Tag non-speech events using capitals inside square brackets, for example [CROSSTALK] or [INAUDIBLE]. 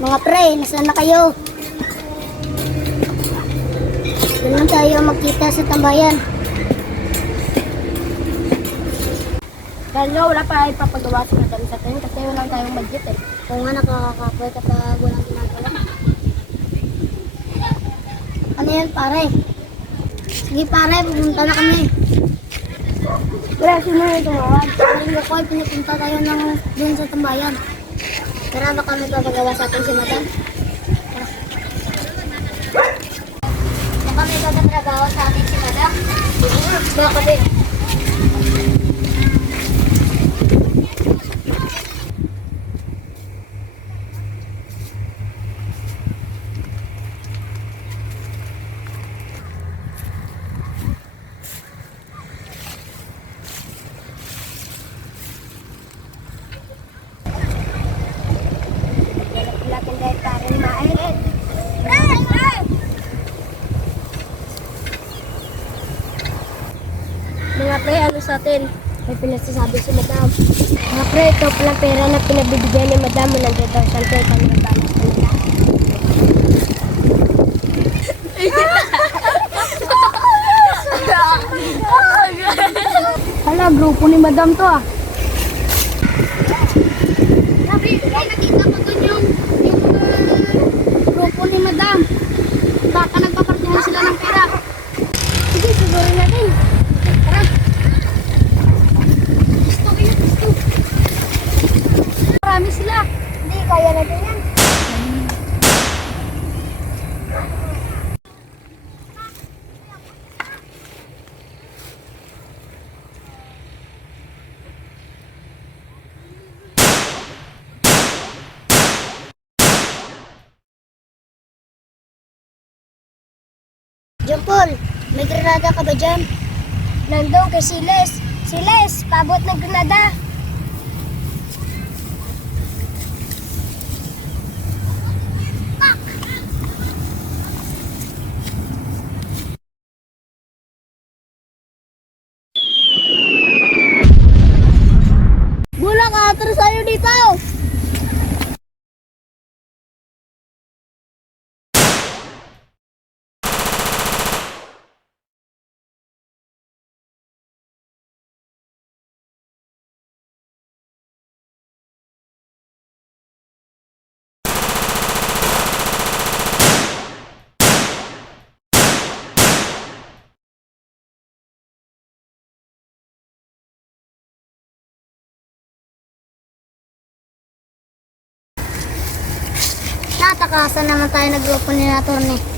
Mga pre, nasaan na kayo? Doon lang tayo magkita sa tambayan. Dahil wala pa ipapagawa sa madam sa atin kasi wala tayong budget eh. Kung nga nakakakapoy kapag walang ginagawa. Ano yan pare? Sige pare, pupunta na kami. Wala, sino na tumawag? Parang ko ay pinupunta tayo ng doon sa tambayan. Tara baka may papagawa sa atin si madam. Baka may papagawa sa atin si madam. Baka din. Lakin dahil parang maayos. Mga pre, ano sa atin? May pinasasabi si madam. Mga pre, ito pala pera na pinabibigyan ni madam mo ng 3,000 kay panagbalas sa nila. [LAUGHS] Hala, grupo ni madam to ah. Sabi, ay nakita ko doon yung, yung uh, grupo ni madam. Baka nagpapartihan sila ng pera. Sige, siguro natin. Tara. Gusto kayo, gusto. Marami sila. Hindi, kaya natin yan. John Paul, may granada ka ba dyan? Nandun kay Siles. Siles, pabot ng Granada. Natakasan naman tayo ng grupo ni Atty.